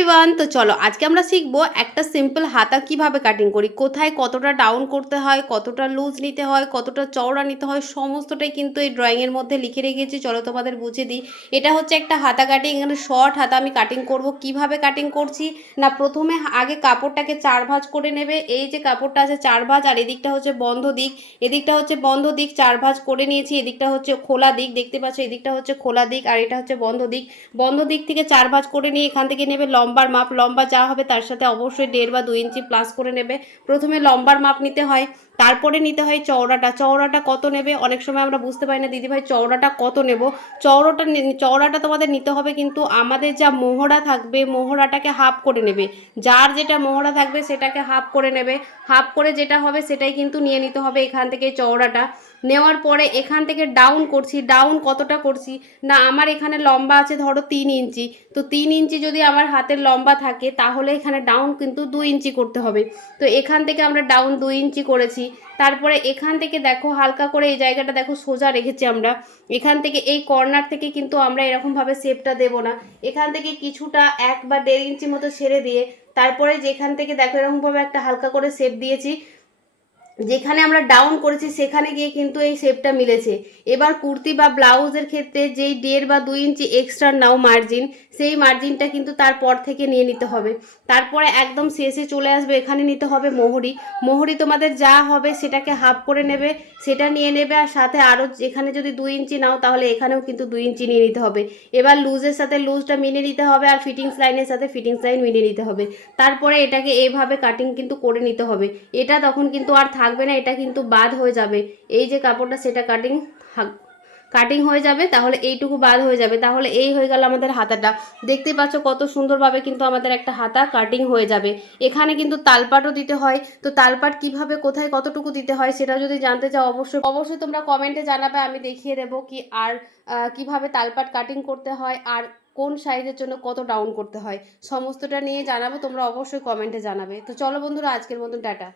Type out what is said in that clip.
Everyone, তো চলো আজকে আমরা শিখবো একটা সিম্পল হাতা কিভাবে কাটিং করি, কোথায় কতটা ডাউন করতে হয়, কতটা লুজ নিতে হয়, কতটা চওড়া নিতে হয়, সমস্তটাই কিন্তু এই ড্রয়িংয়ের মধ্যে লিখে রেখেছি। চলো তোমাদের বুঝিয়ে দিই। এটা হচ্ছে একটা হাতা কাটিং। এখানে শর্ট হাতা আমি কাটিং করব। কিভাবে কাটিং করছি না, প্রথমে আগে কাপড়টাকে 4 ভাঁজ করে নেবে। এই যে কাপড়টা আছে 4 ভাঁজ, আর এদিকটা হচ্ছে বন্ধ দিক, এদিকটা হচ্ছে বন্ধ দিক, 4 ভাঁজ করে নিয়েছি। এদিকটা হচ্ছে খোলা দিক, দেখতে পাচ্ছ, এদিকটা হচ্ছে খোলা দিক, আর এটা হচ্ছে বন্ধ দিক। বন্ধ দিক থেকে 4 ভাঁজ করে নিয়ে এখান থেকে নেবে লম্বার মাপ। লম্বা যা হবে তার সাথে অবশ্যই 1.5 বা 2 ইঞ্চি প্লাস করে নেবে। প্রথমে লম্বার মাপ নিতে হয়, তারপরে নিতে হয় চওড়াটা। চওড়াটা কত নেবে, অনেক সময় আমরা বুঝতে পারি না দিদিভাই চওড়াটা কত নেব। চওড়াটা তোমাদের নিতে হবে, কিন্তু আমাদের যা মোহরা থাকবে মোহরাটাকে হাফ করে নেবে। যার যেটা মোহরা থাকবে সেটাকে হাফ করে নেবে। হাফ করে যেটা হবে সেটাই কিন্তু নিয়ে নিতে হবে। এখান থেকে চওড়াটা নেওয়ার পরে এখান থেকে ডাউন করছি। ডাউন কতটা করছি না, আমার এখানে লম্বা আছে ধরো 3 ইঞ্চি। তো 3 ইঞ্চি যদি আমার হাতের লম্বা থাকে তাহলে এখানে ডাউন কিন্তু 2 ইঞ্চি করতে হবে। তো এখান থেকে আমরা ডাউন 2 ইঞ্চি করেছি। তারপরে এখান থেকে দেখো হালকা করে এই জায়গাটা দেখো সোজা রেখেছি আমরা। এখান থেকে এই কর্নার থেকে কিন্তু আমরা এরকমভাবে শেপটা দেবো না। এখান থেকে কিছুটা 1 বা 1.5 ইঞ্চি মতো ছেড়ে দিয়ে তারপরে যেখান থেকে দেখো এরকমভাবে একটা হালকা করে শেপ দিয়েছি। যেখানে আমরা ডাউন করেছি সেখানে গিয়ে কিন্তু এই শেপটা মিলেছে। এবার কুর্তি বা ব্লাউজের ক্ষেত্রে যেই 1.5 বা 2 ইঞ্চি এক্সট্রা নাও মার্জিন, সেই মার্জিনটা কিন্তু তারপর থেকে নিয়ে নিতে হবে। তারপরে একদম শেষে চলে আসবে, এখানে নিতে হবে মোহরি। মোহরি তোমাদের যা হবে সেটাকে হাফ করে নেবে, সেটা নিয়ে নেবে। আর সাথে আরও এখানে যদি 2 ইঞ্চি নাও তাহলে এখানেও কিন্তু 2 ইঞ্চি নিয়ে নিতে হবে। এবার লুজের সাথে লুজটা মিলিয়ে নিতে হবে, আর ফিটিংস লাইনের সাথে ফিটিংস লাইন মিলিয়ে নিতে হবে। তারপরে এটাকে এইভাবে কাটিং কিন্তু করে নিতে হবে। এটা তখন কিন্তু আর থাকবে না, এটা কিন্তু বাদ হয়ে যাবে। এই যে কাপড়টা সেটা কাটিং হয়ে যাবে, তাহলে এইটুকু বাদ হয়ে যাবে। তাহলে এই হয়ে গেল আমাদের হাতাটা। দেখতে পাচ্ছ কত সুন্দরভাবে কিন্তু আমাদের একটা হাতা কাটিং হয়ে যাবে। এখানে কিন্তু তালপাটও দিতে হয়। তো তালপাট কিভাবে কোথায় কতটুকু দিতে হয় সেটা যদি জানতে চাও অবশ্যই অবশ্যই তোমরা কমেন্টে জানাবে, আমি দেখিয়ে দেবো কি আর কিভাবে তালপাট কাটিং করতে হয়, আর কোন সাইজের জন্য কত ডাউন করতে হয়, সমস্তটা নিয়ে জানাবো। তোমরা অবশ্যই কমেন্টে জানাবে। তো চলো বন্ধুরা, আজকের মতন টাটা।